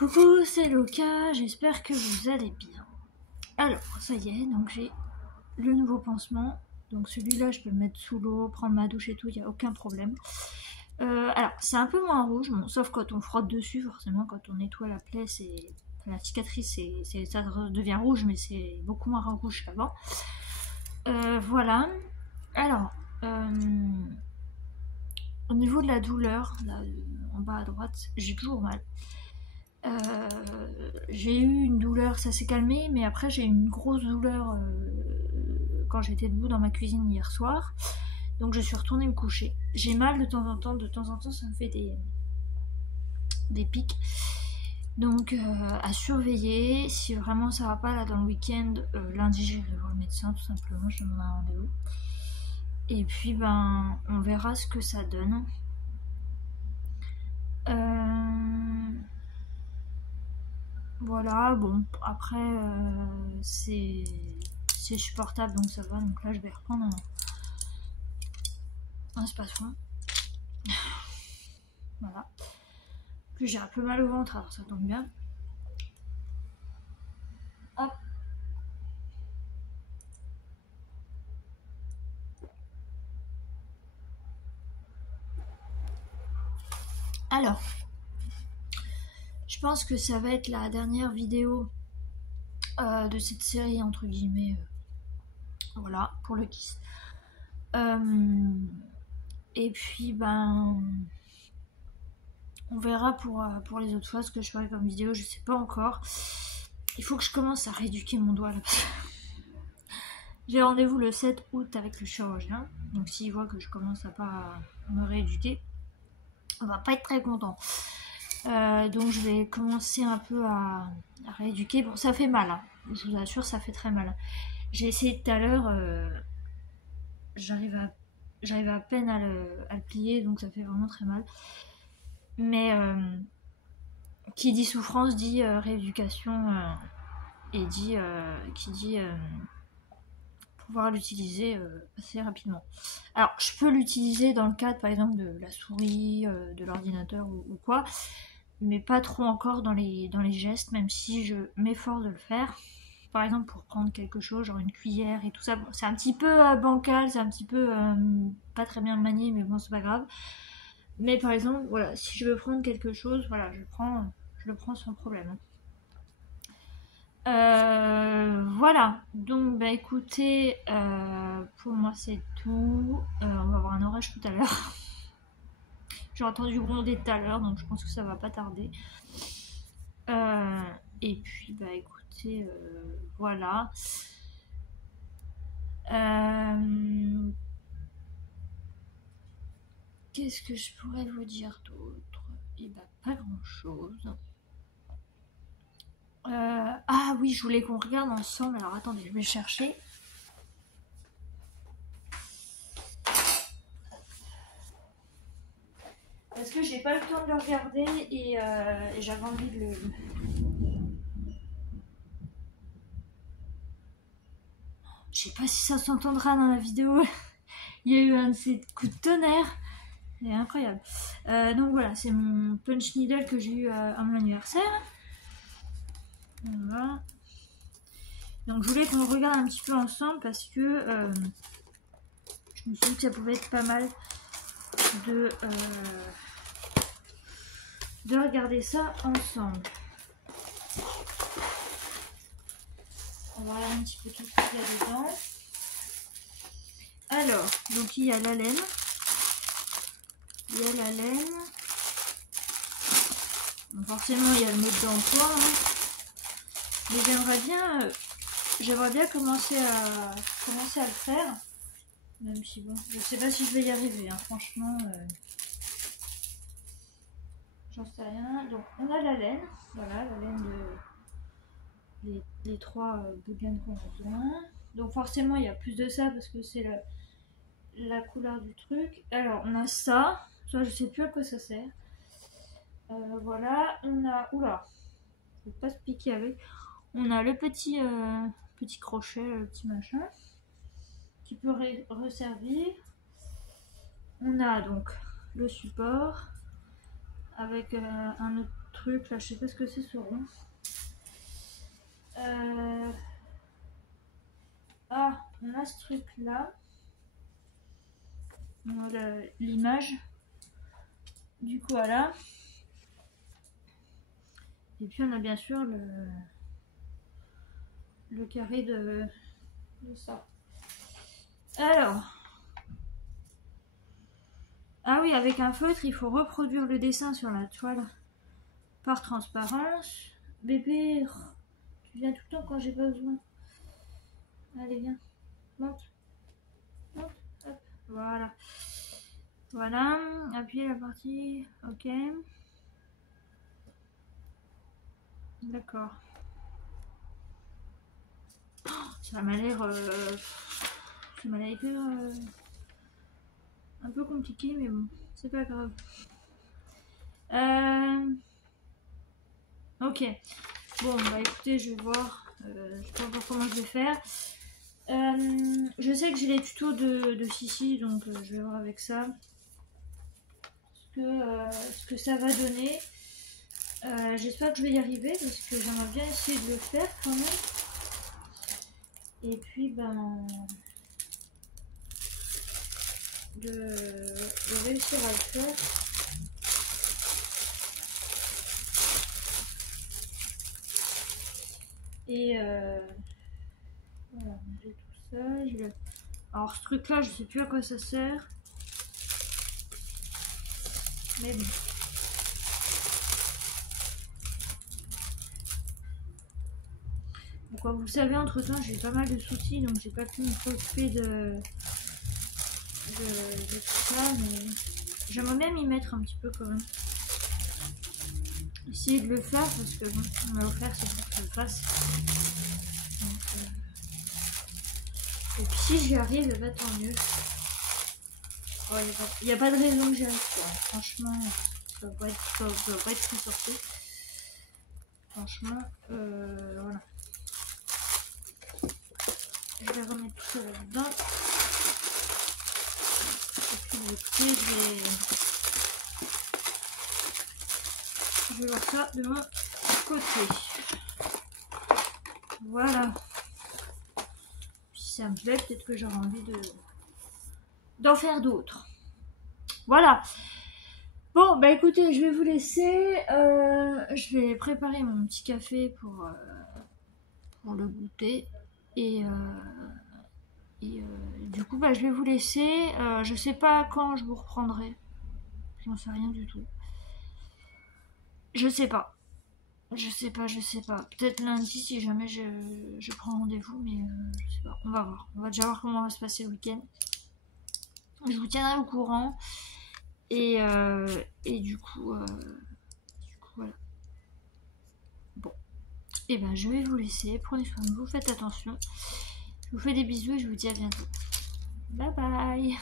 Coucou, c'est Loka, j'espère que vous allez bien. Alors, ça y est, donc j'ai le nouveau pansement. Donc celui-là, je peux le mettre sous l'eau, prendre ma douche et tout, il n'y a aucun problème. Alors, c'est un peu moins rouge, bon, sauf quand on frotte dessus, forcément, quand on nettoie la plaie, la cicatrice, ça devient rouge, mais c'est beaucoup moins rouge qu'avant. Voilà. Alors, au niveau de la douleur, là, en bas à droite, j'ai toujours mal. J'ai eu une douleur, ça s'est calmé, mais après j'ai eu une grosse douleur quand j'étais debout dans ma cuisine hier soir. Donc je suis retournée me coucher. J'ai mal de temps en temps ça me fait des pics. Donc à surveiller, si vraiment ça va pas là dans le week-end, lundi j'irai voir le médecin tout simplement, je demande un rendez-vous. Et puis ben on verra ce que ça donne. Voilà, bon, après, c'est supportable, donc ça va. Donc là, je vais reprendre un spasson. Voilà. Puis j'ai un peu mal au ventre, alors ça tombe bien. Hop. Alors, je pense que ça va être la dernière vidéo de cette série, entre guillemets. Voilà, pour le kiss. Et puis, ben... on verra pour les autres fois ce que je ferai comme vidéo, je sais pas encore. Il faut que je commence à rééduquer mon doigt là. J'ai rendez-vous le 7 août avec le chirurgien. Donc s'il voit que je commence à pas me rééduquer, on va pas être très content. Donc je vais commencer un peu à rééduquer. Bon, ça fait mal, hein. Je vous assure, ça fait très mal. J'ai essayé tout à l'heure, j'arrive à peine à le plier, donc ça fait vraiment très mal. Mais qui dit souffrance dit rééducation et qui dit pouvoir l'utiliser assez rapidement. Alors je peux l'utiliser dans le cadre par exemple de la souris, de l'ordinateur ou quoi, mais pas trop encore dans les gestes, même si je m'efforce de le faire. Par exemple pour prendre quelque chose, genre une cuillère et tout ça, bon, c'est un petit peu bancal, c'est un petit peu pas très bien manié, mais bon c'est pas grave. Mais par exemple, voilà, si je veux prendre quelque chose, voilà, je le prends sans problème. Voilà, donc bah écoutez, pour moi c'est tout. On va avoir un orage tout à l'heure. J'ai entendu gronder tout à l'heure, donc je pense que ça va pas tarder. Et puis bah écoutez, voilà. Qu'est-ce que je pourrais vous dire d'autre? Et bah pas grand chose. Ah oui, je voulais qu'on regarde ensemble. Alors attendez, je vais chercher. Parce que j'ai pas le temps de le regarder et j'avais envie de le... Je sais pas si ça s'entendra dans la vidéo. Il y a eu un de ces coups de tonnerre. C'est incroyable. Donc voilà, c'est mon punch needle que j'ai eu à mon anniversaire. Voilà. Donc je voulais qu'on regarde un petit peu ensemble parce que je me suis dit que ça pouvait être pas mal de regarder ça ensemble. On va regarder un petit peu tout ce qu'il y a dedans. Alors, donc il y a la laine. Il y a la laine. Donc forcément, il y a le mode d'emploi. Hein. Mais j'aimerais bien commencer à le faire. Même si bon, je sais pas si je vais y arriver. Hein. Franchement, j'en sais rien. Donc on a la laine. Voilà, la laine de les 3 bouts de laine qu'on a besoin. Donc forcément, il y a plus de ça parce que c'est la couleur du truc. Alors on a ça. Ça, je sais plus à quoi ça sert. Voilà, on a... Oula, je vais pas se piquer avec. On a le petit crochet, le petit machin, qui peut resservir. On a donc le support avec un autre truc, là je sais pas ce que c'est ce rond. Ah, on a ce truc là, l'image du koala. Et puis on a bien sûr le carré de ça. Alors, ah oui, avec un feutre, il faut reproduire le dessin sur la toile par transparence. Bébé, tu viens tout le temps quand j'ai pas besoin. Allez, viens, monte, monte, hop, voilà. Voilà, appuyez la partie, ok. D'accord. Oh, ça m'a l'air été un peu compliqué, mais bon, c'est pas grave. Ok. Bon, bah écoutez, je vais voir. Je sais pas encore comment je vais faire. Je sais que j'ai les tutos de Sissi, donc je vais voir avec ça ce que ça va donner. J'espère que je vais y arriver parce que j'aimerais bien essayer de le faire quand même. Et puis, ben, de réussir à le faire. Et voilà, j'ai tout ça. Alors ce truc là, je sais plus à quoi ça sert. Mais bon. Bon, comme vous le savez, entre temps j'ai eu pas mal de soucis, donc j'ai pas pu me préoccuper de tout ça, mais j'aimerais bien m'y mettre un petit peu quand même. Essayer de le faire parce que bon, on m'a offert, c'est pour que je le fasse. Donc, et puis si j'y arrive, bah, tant mieux. Il n'y a pas de raison que j'y arrive pas. Franchement, ça va pas être très sorti. Franchement, voilà. Je vais remettre tout ça là-dedans. Et puis écoutez, je vais voir ça de mon côté. Voilà. Puis si ça me plaît, peut-être que j'aurai envie d'en faire d'autres. Voilà. Bon, bah écoutez, je vais vous laisser. Je vais préparer mon petit café pour le goûter. Et du coup, bah, je vais vous laisser. Je sais pas quand je vous reprendrai. J'en sais rien du tout. Je sais pas. Je sais pas. Peut-être lundi si jamais je prends rendez-vous, mais je sais pas. On va voir. On va déjà voir comment va se passer le week-end. Je vous tiendrai au courant. Et du coup, voilà. Bon. Et ben je vais vous laisser. Prenez soin de vous, faites attention. Je vous fais des bisous et je vous dis à bientôt. Bye bye.